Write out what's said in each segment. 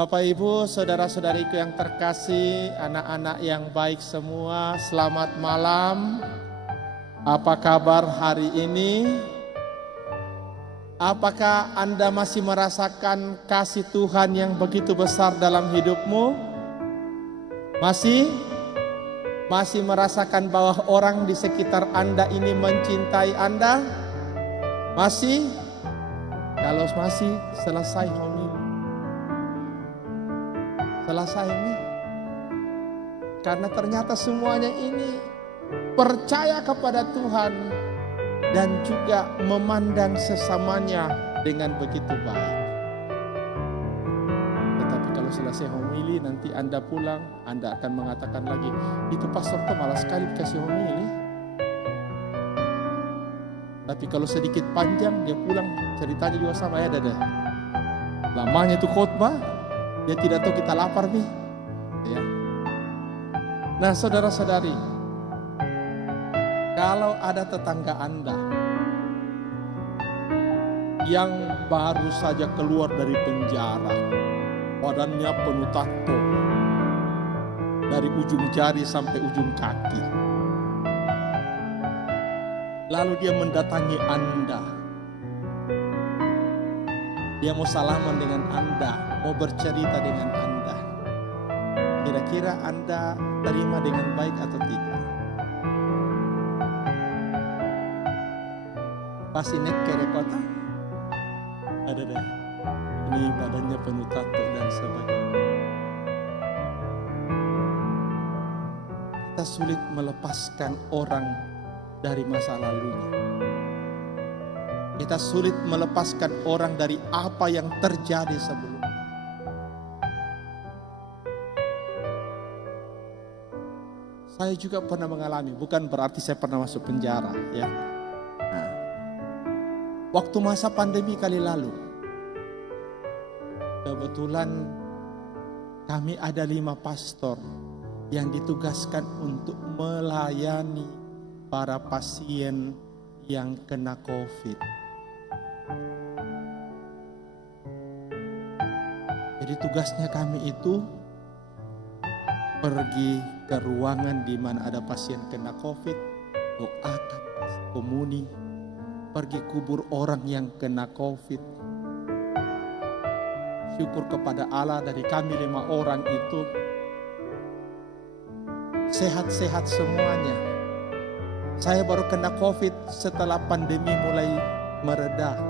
Bapak Ibu, saudara-saudariku yang terkasih, anak-anak yang baik semua, selamat malam. Apa kabar hari ini? Apakah Anda masih merasakan kasih Tuhan yang begitu besar dalam hidupmu? Masih merasakan bahwa orang di sekitar Anda ini mencintai Anda? Masih? Kalau masih, selesai homili. Selesai ini. Karena ternyata semuanya ini percaya kepada Tuhan dan juga memandang sesamanya dengan begitu baik. Tetapi kalau selesai homili nanti Anda pulang, Anda akan mengatakan lagi, itu pastor tuh malas sekali kasih homili. Tapi kalau sedikit panjang dia pulang ceritanya juga sama ya dada. Lamanya itu khotbah, dia tidak tahu kita lapar nih. Ya. Nah saudara-saudari, kalau ada tetangga Anda yang baru saja keluar dari penjara, badannya penuh tato, dari ujung jari sampai ujung kaki, lalu dia mendatangi Anda, dia mau salaman dengan Anda, mau bercerita dengan Anda, kira-kira Anda terima dengan baik atau tidak? Pasti nek kere kota, ada deh, ini badannya penuh tato dan sebagainya. Kita sulit melepaskan orang dari masa lalunya. Kita sulit melepaskan orang dari apa yang terjadi sebelumnya. Saya juga pernah mengalami, bukan berarti saya pernah masuk penjara ya. Nah, waktu masa pandemi kali lalu, kebetulan kami ada 5 pastor yang ditugaskan untuk melayani para pasien yang kena COVID. Jadi tugasnya kami itu pergi ke ruangan di mana ada pasien kena COVID, doakan, komuni, pergi kubur orang yang kena COVID. Syukur kepada Allah dari kami 5 orang itu sehat-sehat semuanya. Saya baru kena COVID setelah pandemi mulai mereda.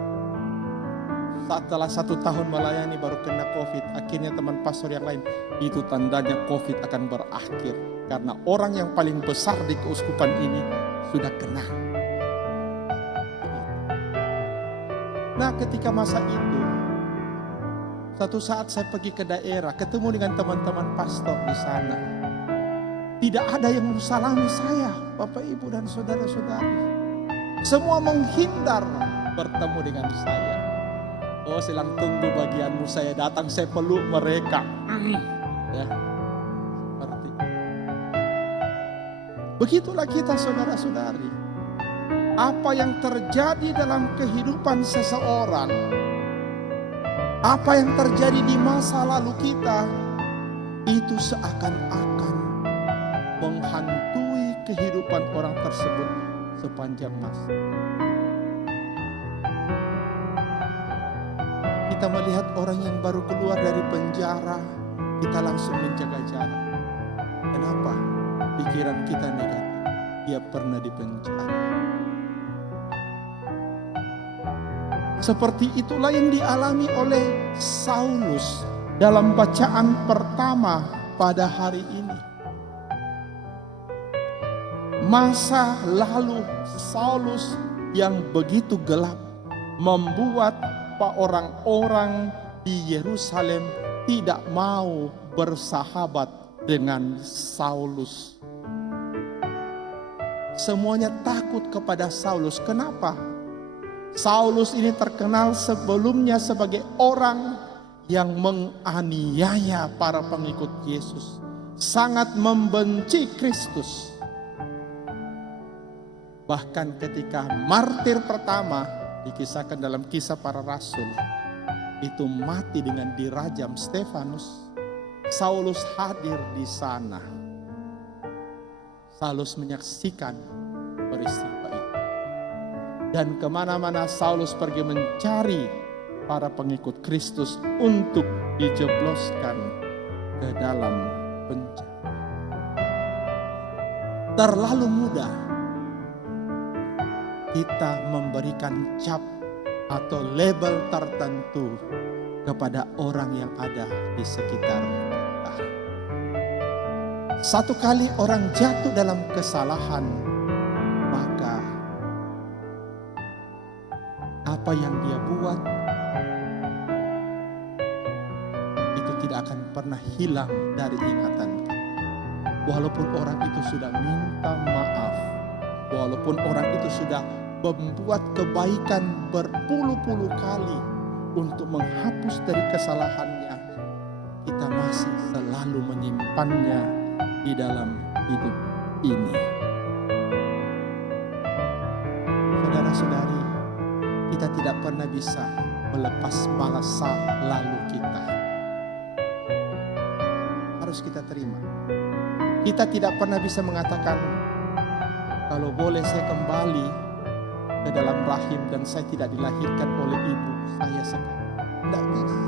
Setelah 1 tahun melayani baru kena COVID. Akhirnya teman pastor yang lain, itu tandanya COVID akan berakhir. Karena orang yang paling besar di keuskupan ini sudah kena. Nah ketika masa itu, satu saat saya pergi ke daerah, ketemu dengan teman-teman pastor di sana. Tidak ada yang mensalami saya, Bapak Ibu dan saudara-saudari. Semua menghindar bertemu dengan saya. Oh, silang tunggu bagianmu, saya datang, saya peluk mereka. Ya, seperti itu. Begitulah kita saudara-saudari. Apa yang terjadi dalam kehidupan seseorang, apa yang terjadi di masa lalu kita, itu seakan-akan menghantui kehidupan orang tersebut sepanjang masa. Kita melihat orang yang baru keluar dari penjara, kita langsung menjaga jarak. Kenapa? Pikiran kita negatif. Dia pernah di penjara. Seperti itulah yang dialami oleh Saulus dalam bacaan pertama pada hari ini. Masa lalu Saulus yang begitu gelap membuat orang-orang di Yerusalem tidak mau bersahabat dengan Saulus. Semuanya takut kepada Saulus. Kenapa? Saulus ini terkenal sebelumnya sebagai orang yang menganiaya para pengikut Yesus. Sangat membenci Kristus. Bahkan ketika martir pertama dikisahkan dalam Kisah Para Rasul, itu mati dengan dirajam Stefanus, Saulus hadir di sana. Saulus menyaksikan peristiwa itu. Dan kemana-mana Saulus pergi mencari para pengikut Kristus untuk dijebloskan ke dalam penjara. Terlalu mudah kita memberikan cap atau label tertentu kepada orang yang ada di sekitar kita. Satu kali orang jatuh dalam kesalahan, maka apa yang dia buat itu tidak akan pernah hilang dari ingatan kita. Walaupun orang itu sudah minta maaf, walaupun orang itu sudah membuat kebaikan berpuluh-puluh kali untuk menghapus dari kesalahannya, kita masih selalu menyimpannya di dalam hidup ini. Saudara-saudari, kita tidak pernah bisa melepas masa lalu kita. Harus kita terima. Kita tidak pernah bisa mengatakan, kalau boleh saya kembali ke dalam rahim dan saya tidak dilahirkan oleh ibu saya sekarang. Tidak bisa.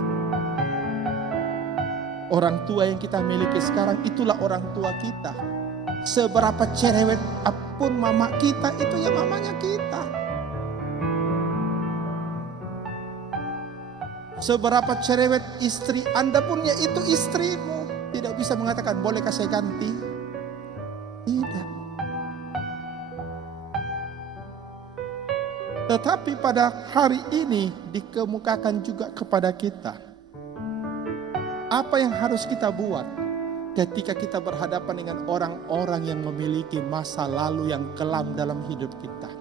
Orang tua yang kita miliki sekarang itulah orang tua kita. Seberapa cerewet apapun mama kita, itu ya mamanya kita. Seberapa cerewet istri Anda pun ya itu istrimu. Tidak bisa mengatakan, bolehkah saya ganti? Tidak. Tetapi pada hari ini dikemukakan juga kepada kita apa yang harus kita buat ketika kita berhadapan dengan orang-orang yang memiliki masa lalu yang kelam dalam hidup kita.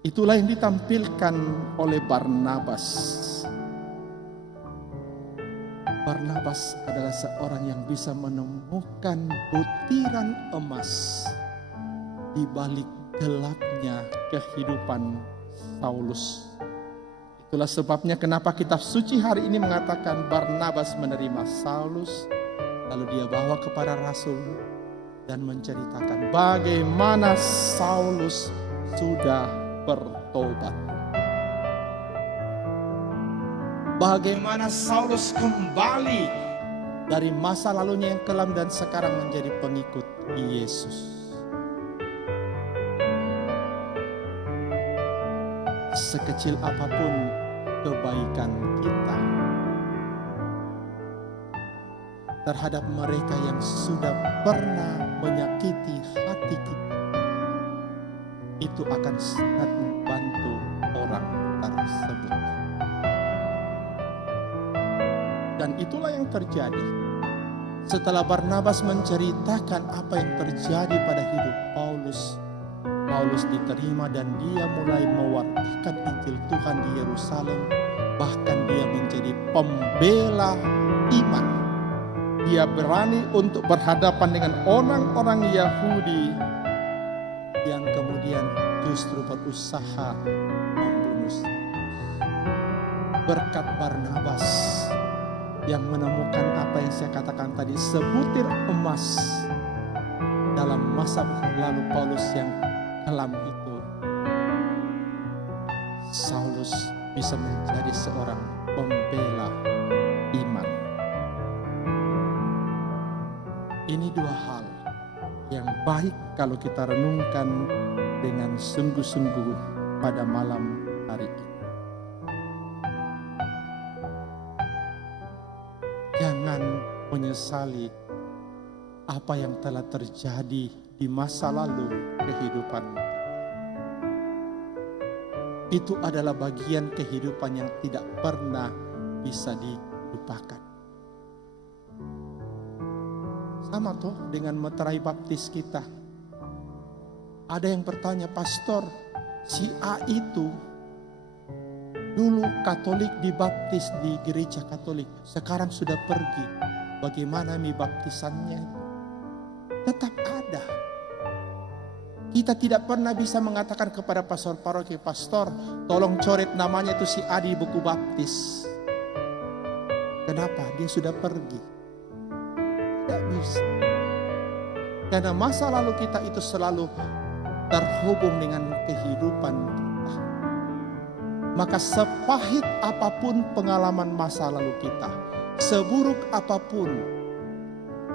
Itulah yang ditampilkan oleh Barnabas. Barnabas adalah seorang yang bisa menemukan butiran emas di balik gelapnya kehidupan Saulus. Itulah sebabnya kenapa kitab suci hari ini mengatakan Barnabas menerima Saulus, lalu dia bawa kepada rasul dan menceritakan bagaimana Saulus sudah bertobat. Bagaimana Saulus kembali dari masa lalunya yang kelam dan sekarang menjadi pengikut Yesus. Sekecil apapun kebaikan kita terhadap mereka yang sudah pernah menyakiti hati kita, itu akan sangat membantu orang tersebut. Dan itulah yang terjadi setelah Barnabas menceritakan apa yang terjadi pada hidup Paulus. Paulus diterima dan dia mulai mewartakan Injil Tuhan di Yerusalem. Bahkan dia menjadi pembela iman. Dia berani untuk berhadapan dengan orang-orang Yahudi yang kemudian justru berusaha membunuh Saulus. Berkat Barnabas yang menemukan apa yang saya katakan tadi, sebutir emas dalam masa lalu Paulus yang kelam itu, Saulus bisa menjadi seorang pembela iman. Ini dua hal yang baik kalau kita renungkan dengan sungguh-sungguh pada malam hari ini. Jangan menyesali apa yang telah terjadi di masa lalu kehidupan. Itu adalah bagian kehidupan yang tidak pernah bisa dilupakan. Sama toh dengan meterai baptis kita. Ada yang bertanya, pastor, si A itu dulu Katolik dibaptis di gereja Katolik, sekarang sudah pergi. Bagaimana baptisannya? Tetap ada. Kita tidak pernah bisa mengatakan kepada pastor paroki, pastor tolong coret namanya itu si Adi buku baptis. Kenapa? Dia sudah pergi. Tidak bisa. Karena masa lalu kita itu selalu terhubung dengan kehidupan kita. Maka sepahit apapun pengalaman masa lalu kita, seburuk apapun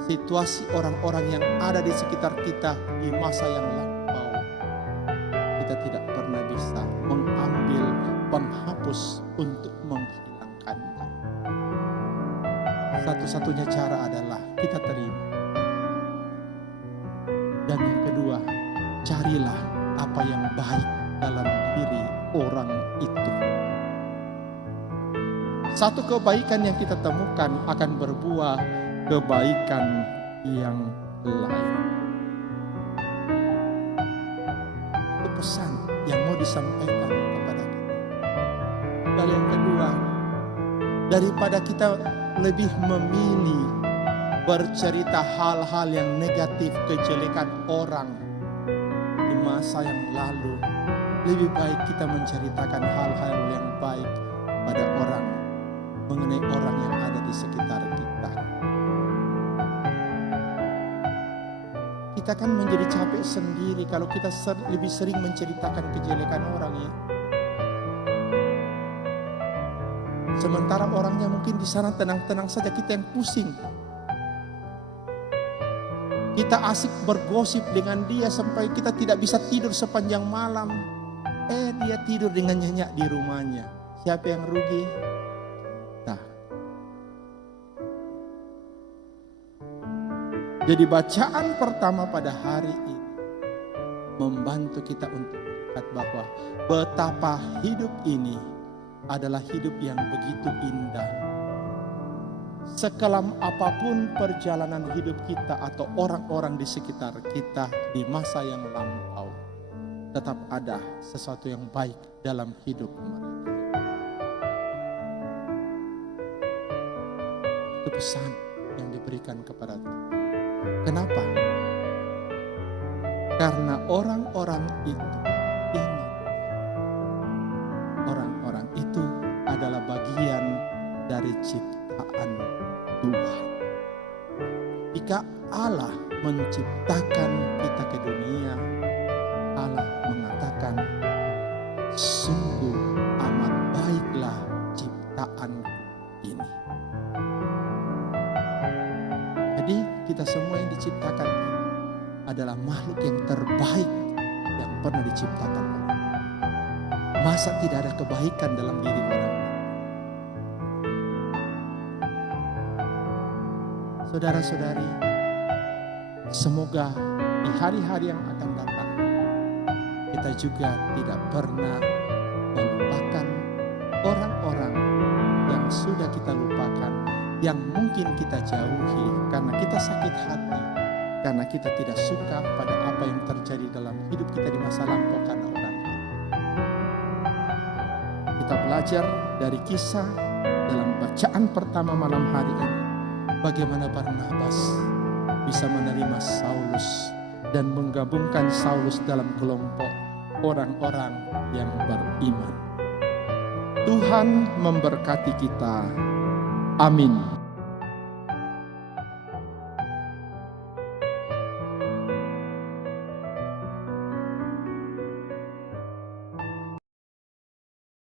situasi orang-orang yang ada di sekitar kita di masa yang lampau, kita tidak pernah bisa mengambil penghapus untuk menghilangkannya. Satu-satunya cara adalah kita terima. Dan yang kedua, carilah apa yang baik dalam diri orang itu. Satu kebaikan yang kita temukan akan berbuah kebaikan yang lain. Itu pesan yang mau disampaikan kepada kita. Dan yang kedua, daripada kita lebih memilih bercerita hal-hal yang negatif, kejelekan orang di masa yang lalu, lebih baik kita menceritakan hal-hal yang baik pada orang, mengenai orang yang ada di sekitar kita. Kita kan menjadi capek sendiri kalau kita lebih sering menceritakan kejelekan orang ya. Sementara orangnya mungkin di sana tenang-tenang saja, kita yang pusing. Kita asik bergosip dengan dia sampai kita tidak bisa tidur sepanjang malam. Dia tidur dengan nyenyak di rumahnya. Siapa yang rugi? Nah. Jadi bacaan pertama pada hari ini membantu kita untuk melihat bahwa betapa hidup ini adalah hidup yang begitu indah. Sekelam apapun perjalanan hidup kita atau orang-orang di sekitar kita di masa yang lampau, tetap ada sesuatu yang baik dalam hidup mereka. Itu pesan yang diberikan kepada kita. Kenapa? Karena orang-orang itu ingat, orang-orang itu adalah bagian dari ciptaan Tuhan. Jika Allah menciptakan kita ke dunia, Allah mengatakan, sungguh amat baiklah ciptaan ini. Jadi kita semua yang diciptakan ini adalah makhluk yang terbaik yang pernah diciptakan oleh Tuhan. Masa tidak ada kebaikan dalam diri orang? Saudara-saudari, semoga di hari-hari yang akan datang kita juga tidak pernah melupakan orang-orang yang sudah kita lupakan, yang mungkin kita jauhi karena kita sakit hati, karena kita tidak suka pada apa yang terjadi dalam hidup kita di masa lampau karena orang lain. Kita belajar dari kisah dalam bacaan pertama malam hari ini, bagaimana Barnabas bisa menerima Saulus dan menggabungkan Saulus dalam kelompok orang-orang yang beriman. Tuhan memberkati kita. Amin.